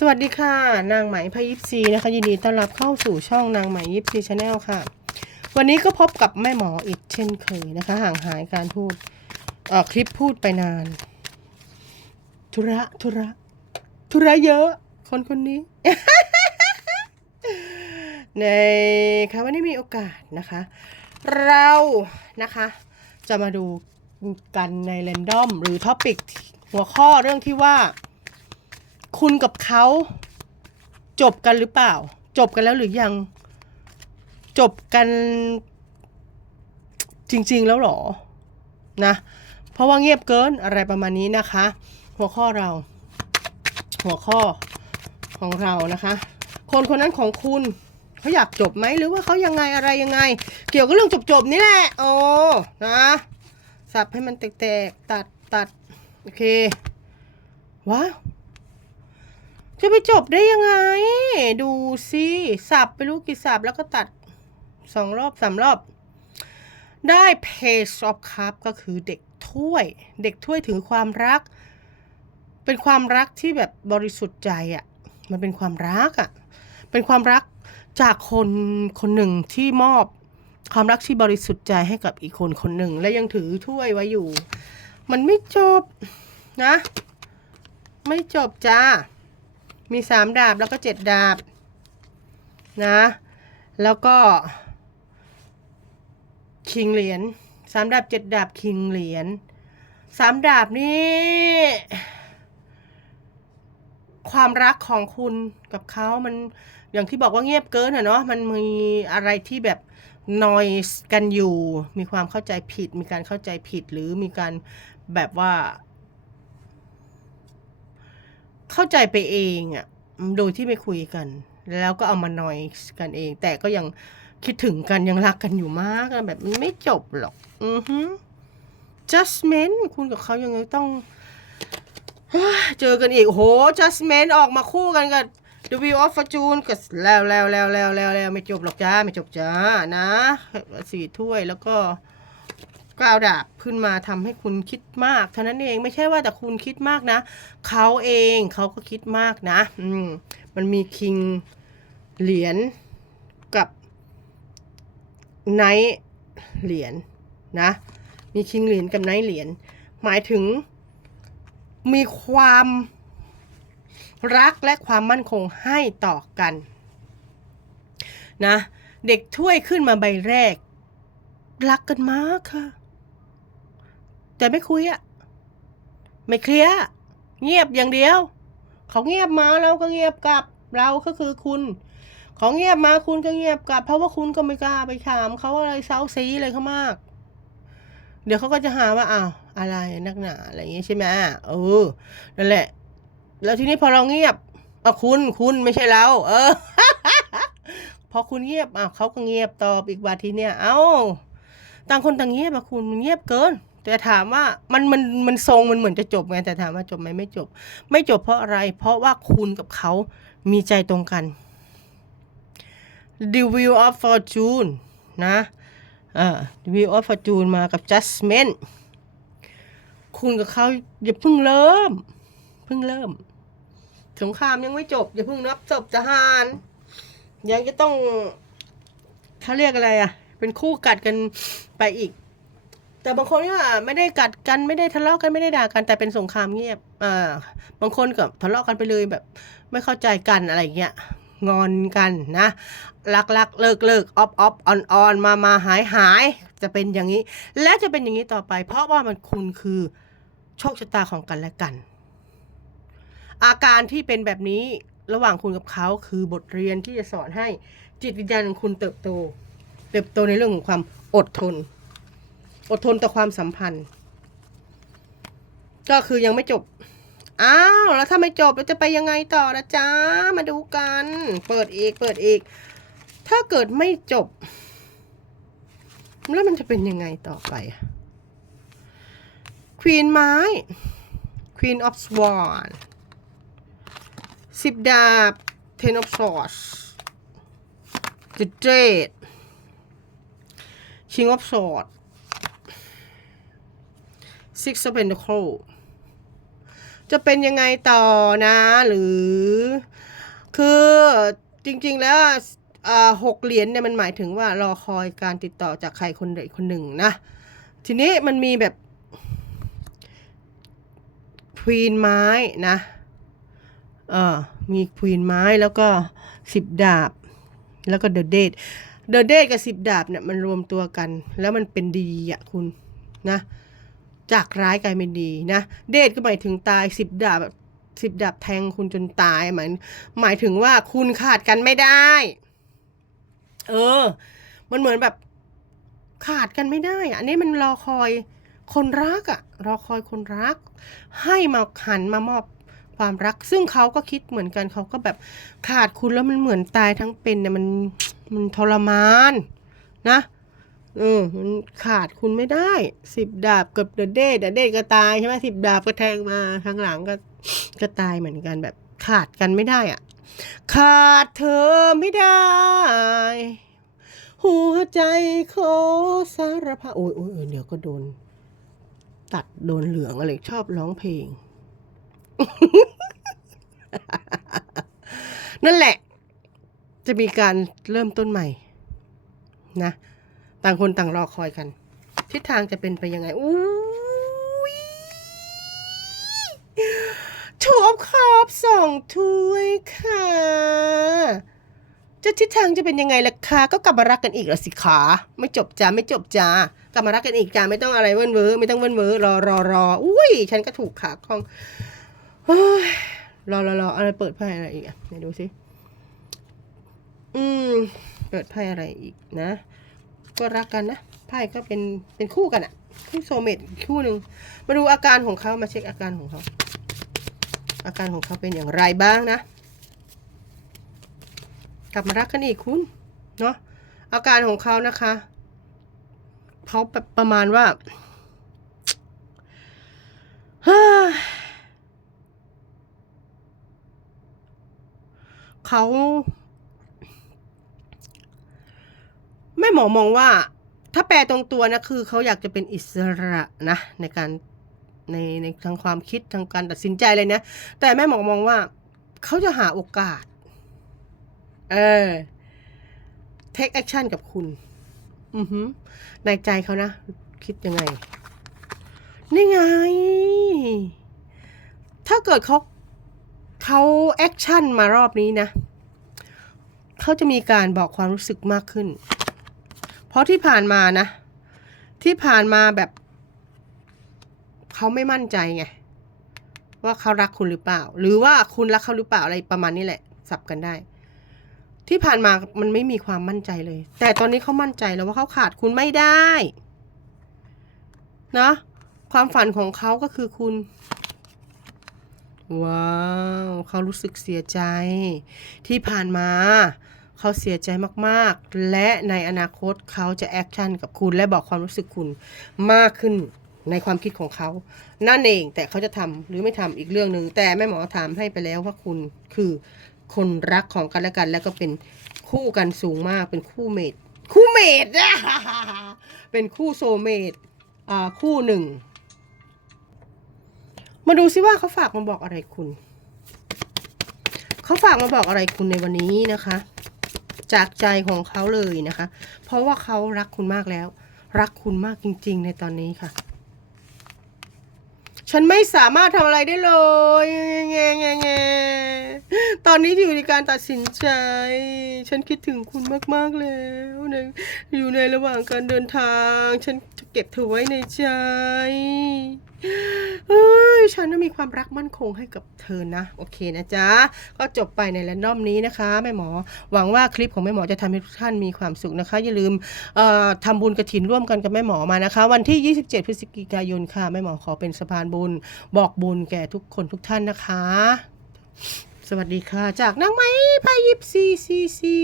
สวัสดีค่ะ นางไหมพยิปซีนะคะ ยินดีต้อนรับเข้าสู่ช่องนางไหมยิปซีชาแนลค่ะ วันนี้ก็พบกับแม่หมออีกเช่นเคยนะคะ ห่างหายการพูดออคลิปพูดไปนาน ธุระธุระธุระเยอะ คนคนนี้ ในค่ะวันนี้มีโอกาสนะคะ เรานะคะ จะมาดูกันในเรนดอมหรือท็อปิกหัวข้อเรื่องที่ว่า คุณกับเขาจบกันหรือเปล่า จบกันแล้วหรือยัง จบกัน จริง ๆ แล้วหรอ นะ เพราะว่าเงียบเกินอะไรประมาณนี้นะคะ หัวข้อเรา หัวข้อของเรานะคะ คนคนนั้นของคุณเขาอยากจบไหมหรือว่าเขายังไงอะไรยังไง เกี่ยวกับเรื่องจบๆนี่แหละโอ้นะสับให้มันแตกๆตัดตัดโอเคว้าว จะไปจบได้ยังไง ดูสิสับไปรู้กี่สับแล้วก็ตัดสองรอบสามรอบ ได้ Page of Cup ก็คือเด็กถ้วย เด็กถ้วยถึงความรัก เป็นความรักที่แบบบริสุทธิ์ใจอะ่ะ มันเป็นความรักอะ่ะ เป็นความรักจากคนคนหนึ่งที่มอบความรักที่บริสุทธิ์ใจให้กับอีกคนคนหนึ่ง และยังถือถ้วยไว้อยู่ มันไม่จบนะ ไม่จบจ้า มีสามดาบแล้วก็เจ็ดดาบนะ แล้วก็คิงเหรียญสามดาบเจ็ดดาบคิงเหรียญสามดาบนี่ความรักของคุณกับเขามันอย่างที่บอกว่าเงียบเกินอะเนาะมันมีอะไรที่แบบนอยกันอยู่ มีความเข้าใจผิด มีการเข้าใจผิดหรือมีการแบบว่า เข้าใจไปเองอะโดยที่ไม่คุยกัน แล้วก็เอามานอยกันเอง แต่ก็ยังคิดถึงกันยังรักกันอยู่มากแบบมันไม่จบหรอก อือฮึ justment คุณกับเขายังไงต้องเจอกันอีกโห justment ออกมาคู่กันกับ The Wheel of Fortune ก็แล้วแล้วแล้วแล้วแล้วแล้วไม่จบหรอกจ้า ไม่จบจ้านะสี่ถ้วยแล้วก็ ก้าวดาบขึ้นมาทำให้คุณคิดมากเท่านั้นเองไม่ใช่ว่าแต่คุณคิดมากนะเขาเองเขาก็คิดมากนะ อืมมันมีคิงเหรียญกับไนท์เหรียญนะ มีคิงเหรียญกับไนท์เหรียญหมายถึงมีความรักและความมั่นคงให้ต่อกันนะ เด็กถ้วยขึ้นมาใบแรก รักกันมากค่ะ แต่ไม่คุยอะไม่เคลียร์เงียบอย่างเดียว เขาเงียบมาเราก็เงียบกลับ เราก็คือคุณเขาเงียบมาคุณก็เงียบกลับ เพราะว่าคุณก็ไม่กล้าไปถามเขาอะไรเซาซีอะไรเขามาก เดี๋ยวเขาก็จะหาว่าอ้าวอะไรนักหนาอะไรอย่างงี้ใช่ไหมเออนั่นแหละ แล้วทีนี้พอเราเงียบอะคุณคุณไม่ใช่เรา เออพอคุณเงียบอะเขาก็เงียบตอบอีกบาทีเนี่ยเอ้าต่างคนต่างเงียบอะคุณมันเงียบเกิน แต่ถามว่ามันมันมันทรงมันเหมือนจะจบไงแต่ถามว่าจบไหมไม่จบ ไม่จบเพราะอะไร เพราะว่าคุณกับเขามีใจตรงกัน The Wheel of Fortune นะอ่า The Wheel of Fortune มากับ Judgment คุณกับเขาอย่าเพิ่งเริ่ม เพิ่งเริ่ม สงครามยังไม่จบ อย่าเพิ่งนับศพทหาร ยังจะต้องเขาเรียกอะไรอะ เป็นคู่กัดกันไปอีก แต่บางคนก็ไม่ได้กัดกันไม่ได้ทะเลาะกันไม่ได้ด่ากันแต่เป็นสงครามเงียบอ่าบางคนก็ทะเลาะกันไปเลยแบบ ไม่เข้าใจกันอะไรเงี้ยงอนกันนะรักรักเลิกเลิกออฟออฟออนออนมามาหายหายจะเป็นอย่างนี้ และจะเป็นอย่างนี้ต่อไป เพราะว่ามันคุณคือโชคชะตาของกันและกัน อาการที่เป็นแบบนี้ระหว่างคุณกับเขาคือบทเรียนที่จะสอนให้จิตวิญญาณของคุณเติบโต เติบโตในเรื่องของความอดทน อดทนต่อความสัมพันธ์ ก็คือยังไม่จบ อ้าว แล้วถ้าไม่จบเราจะไปยังไงต่อละจ้ามาดูกัน เปิดอีก เปิดอีก ถ้าเกิดไม่จบ แล้วมันจะเป็นยังไงต่อไปควีนไม้ Queen of Swan สิบดาบ Ten of Swords The Jade King of Swords Six of Pentacles จะเป็นยังไงต่อนะหรือ คือจริงๆแล้วหกเหรียญเนี่ยมันหมายถึงว่ารอคอยการติดต่อจากใครคนใดคนหนึ่งนะ ทีนี้มันมีแบบควีนไม้นะเออมีควีนไม้แล้วก็สิบดาบ แล้วก็เดอะเดทเดอะเดทกับสิบดาบเนี่ยมันรวมตัวกัน แล้วมันเป็นดีอะคุณนะ จากร้ายกลายเป็นดีนะ เดทก็หมายถึงตายสิบดาบสิบดาบแทงคุณจนตายหมายหมายถึงว่าคุณขาดกันไม่ได้ เออ มันเหมือนแบบขาดกันไม่ได้อะอันนี้มันรอคอยคนรักอะรอคอยคนรัก ให้มาหันมามอบความรัก ซึ่งเขาก็คิดเหมือนกันเขาก็แบบขาดคุณแล้วมันเหมือนตายทั้งเป็นเนี่ยมันมันทรมาน นะ เออมันขาดคุณไม่ได้สิบดาบกับเดเดเดเดก็ตายใช่ไหมสิบดาบก็แทงมาทางหลังก็ก็ตายเหมือนกันแบบขาดกันไม่ได้อะขาดเธอไม่ได้ หัวใจขอสารภาพโอ้ยโอ้ยเดี๋ยวก็โดน ตัดโดนเหลืองอะไรชอบร้องเพลง นั่นแหละ จะมีการเริ่มต้นใหม่นะ ต่างคนต่างรอคอยกัน ทิศทางจะเป็นไปยังไงอู้ยถูกขอบสองถ้วยค่ะจะทิศทางจะเป็นยังไงล่ะคะก็กลับมารักกันอีกล้วสิคะไม่จบจ้าไม่จบจ้ากลับมารักกันอีกจ้าไม่ต้องอะไรเวิ้นเว้อไม่ต้องเวิ้นเว้อรอรอรออุ้ยฉันก็ถูกขาของรอรอรออะไรเปิดไพ่อะไรอีกอะไหนดูสิอืมเปิดไพ่อะไรอีกนะ ก็รักกันนะไพ่ก็เป็นเป็นคู่กันอะคู่โซเมตคู่หนึ่งมาดูอาการของเขามาเช็คอาการของเขา อาการของเขาเป็นอย่างไรบ้างนะ กลับมารักกันอีกคุณเนาะอาการของเขานะคะเขาแบบประมาณว่าเขาแม่ หมอมองว่า ถ้าแปลตรงตัวนะคือเขาอยากจะเป็นอิสระนะในการในในทางความคิดทางการตัดสินใจเลยนะแต่แม่หมอมองว่าเขาจะหาโอกาส เออ take action กับคุณ อือหือในใจเขานะ คิดยังไง นี่ไง ถ้าเกิดเขาเขาแอคชั่นมารอบนี้นะ เขาจะมีการบอกความรู้สึกมากขึ้น ราะที่ผ่านมานะ ที่ผ่านมาแบบ เขาไม่มั่นใจไง ว่าเขารักคุณหรือเปล่า หรือว่าคุณรักเขาหรือเปล่าอะไรประมาณนี้แหละ สับกันได้ ที่ผ่านมามันไม่มีความมั่นใจเลย แต่ตอนนี้เขามั่นใจแล้วว่าเขาขาดคุณไม่ได้นะความฝันของเขาก็คือคุณ ว้าว เขารู้สึกเสียใจ ที่ผ่านมา เขาเสียใจมากๆ และในอนาคตเขาจะแอคชั่นกับคุณและบอกความรู้สึกคุณมากขึ้นในความคิดของเขา นั่นเองแต่เขาจะทำหรือไม่ทำอีกเรื่องหนึ่งแต่แม่หมอถามให้ไปแล้วว่าคุณคือคนรักของกันและกัน แล้วก็เป็นคู่กันสูงมากเป็นคู่เมดคู่เมดอะเป็นคู่โซเมดอ่าคู่หนึ่ง มาดูซิว่าเขาฝากมาบอกอะไรคุณ เขาฝากมาบอกอะไรคุณในวันนี้นะคะ จากใจของเขาเลยนะคะ เพราะว่าเขารักคุณมากแล้ว รักคุณมากจริง ๆ ในตอนนี้ค่ะ ฉันไม่สามารถทำอะไรได้เลยแงแงแง ตอนนี้อยู่ในการตัดสินใจ ฉันคิดถึงคุณมากๆแล้วในอยู่ในระหว่างการเดินทาง ฉันจะเก็บเธอไว้ในใจเฮ้ยฉันน่ะมีความรักมั่นคงให้กับเธอนะ โอเคนะจ๊ะ ก็จบไปในแรนดอมนี้นะคะแม่หมอ หวังว่าคลิปของแม่หมอจะทำให้ทุกท่านมีความสุขนะคะ อย่าลืมเอ่อทำบุญกระถินร่วมกันกับแม่หมอมานะคะ วันที่ 27 พฤศจิกายนค่ะ แม่หมอขอเป็นสะพานบุญ บอกบุญแก่ทุกคนทุกท่านนะคะ สวัสดีค่ะ จากนางไม้พายิบซีซีซี